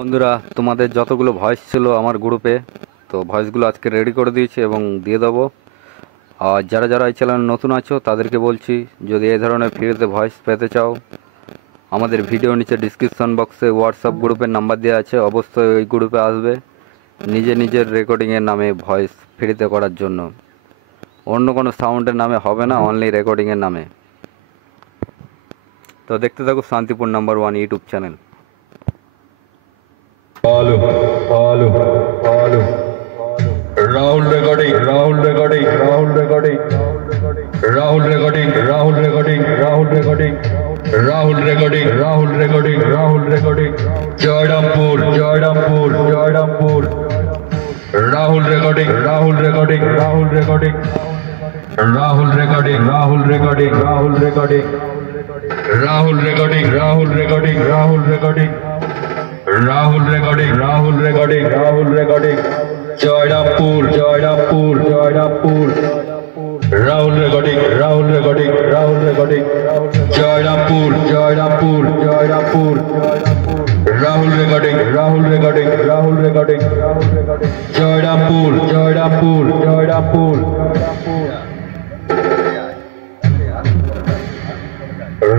বন্ধুরা, তোমাদের যতগুলো ভয়েস ছিল আমার গ্রুপে, তো ভয়েসগুলো আজকে রেডি করে দিয়েছি এবং দিয়ে দেবো। আর যারা যারা এই চ্যানেল নতুন আছো তাদেরকে বলছি, যদি এই ধরনের ফ্রিতে ভয়েস পেতে চাও, আমাদের ভিডিও নিচে ডিসক্রিপশন বক্সে হোয়াটসঅ্যাপ গ্রুপের নাম্বার দেওয়া আছে, অবশ্যই ওই গ্রুপে আসবে নিজের রেকর্ডিংয়ের নামে ভয়েস ফ্রিতে করার জন্য। অন্য কোনো সাউন্ডের নামে হবে না, অনলি রেকর্ডিংয়ের নামে। তো দেখতে থাকো Shantipur number 1 YouTube channel. Follow, follow, follow. Rahul recording, Rahul recording, Rahul recording, Rahul recording, Rahul recording, Rahul recording, Rahul recording, Rahul recording, Rahul recording. Jordampur, Jordampur, Jordampur. Rahul recording, Rahul recording, Rahul recording, Rahul recording, Rahul recording, Rahul recording, Rahul recording, Rahul recording, Rahul recording. Rahul recording, Rahul recording, Rahul recording. Jordampur, Jordampur, Jordampur. Rahul recording, Rahul recording, Rahul recording. Jordampur, Jordampur, Jordampur. Rahul recording, Rahul recording, Rahul recording. Jordampur, Jordampur, Jordampur.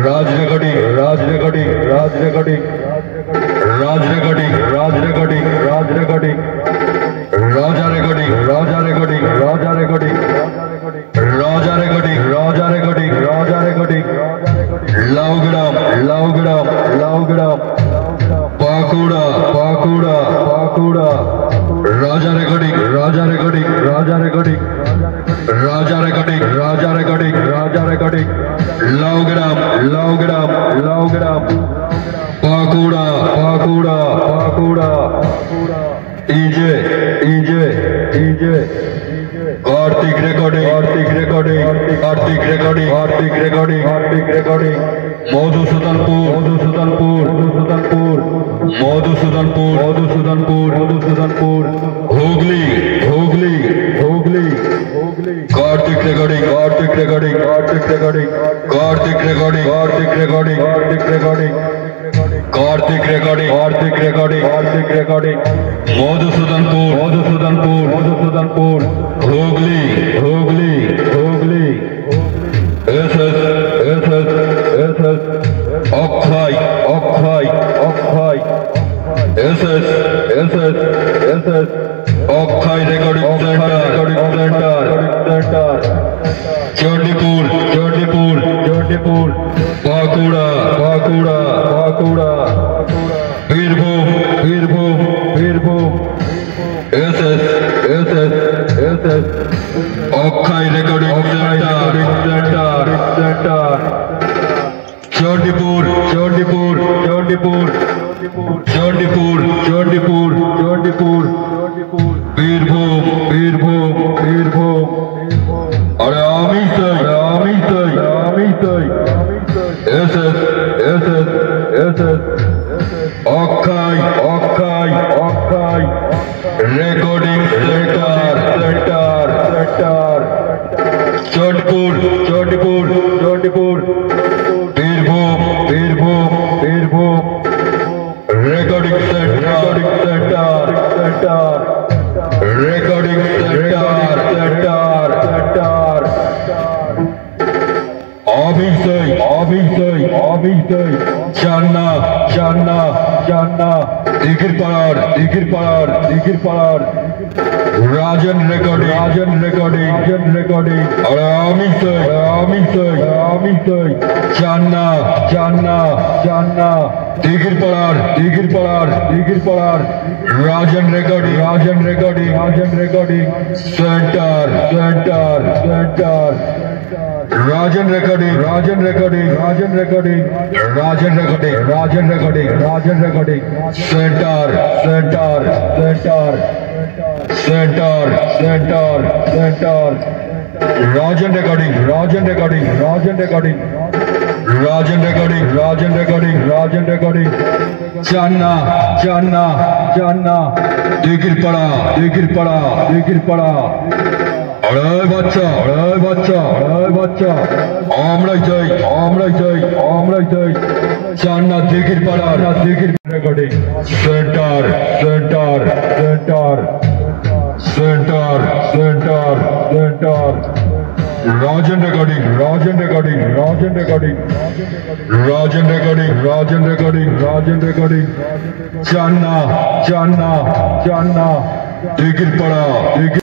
Raj recording, Raj recording, Raj recording. Raj recording, Raj recording, Raj recording. Raja recording, Raja recording, Raja recording. Raja recording, Raja recording, Raja recording. Laugram, Laugram, Laugram. Pakuda, Pakuda, Pakuda. Raja recording, Raja recording, Raja recording. Raja recording, Raja recording, Raja recording. Laugram, Laugram, Laugram. Pakuda, Pakuda, Pakuda. EJ, EJ, EJ. Karthik recording, Karthik recording, Karthik recording, Karthik recording, Karthik recording. Madhusudanpur, Madhusudanpur, Madhusudanpur, Madhusudanpur, Madhusudanpur, Madhusudanpur. Hooghly, Hooghly, Hooghly, Hooghly. Karthik recording, Karthik recording, Karthik recording, Karthik recording, Karthik recording, Karthik recording. Karthik recording, Karthik recording, Karthik recording. Madhusudanpur, Madhusudanpur, Madhusudanpur. Hooghly, Hooghly, Hooghly. SS, SS, SS. Akshay, Akshay, Akshay. SS, SS, SS. Akshay recording center, recording center. Jodhpur, Jodhpur, Jodhpur. Pakuda, Pakuda, Pakuda. Birbhum, Birbhum, Birbhum. SS, SS, SS. Akshay recording center, center. Jodhpur, Jodhpur, Jodhpur. Jodhpur, Jodhpur, Jodhpur. Birbhum, Birbhum, Birbhum. Are Ami Sai, Ami Sai, Ami Sai. SS, SS, SS. Akshay, Akshay, Akshay. Recording center, center, center. Jodhpur, Jodhpur, Jodhpur. Birbhum, Birbhum, Birbhum. Recording center, center, center. Recording center, center, center. Abhisai, Abhisai, Abhisai. Channa, Channa, Channa. Digirparar, Digirparar, Digirparar. Rajan recording, Rajan recording, Rajan recording. Amisai, Amisai, Amisai. Channa, Channa, Channa. Digirparar, Digirparar, Digirparar. Rajan recording, Rajan recording, Rajan recording. Center, center, center. Rajan recording, Rajan recording, Rajan recording. Rajan recording, Rajan recording, Rajan recording. Center, center, center. Center, center, center. Rajan recording, Rajan recording, Rajan recording. Rajan recording, Rajan recording, Rajan recording. Channa, Channa, Channa. Digirpada, Digirpada, Digirpada. আড়াই বাচ্চা আড়াই বাচ্চা আড়াই বাচ্চা আমরাই চাই আমরাই চাই আমরাই চাই চান্না দিঘির পাড়া দিঘির recording centre centre centre centre centre centre Rajan recording, Rajan recording, Rajan recording, Rajan recording, Rajan recording, Rajan recording. Channa, Channa, Channa, Digir Pada, Digir.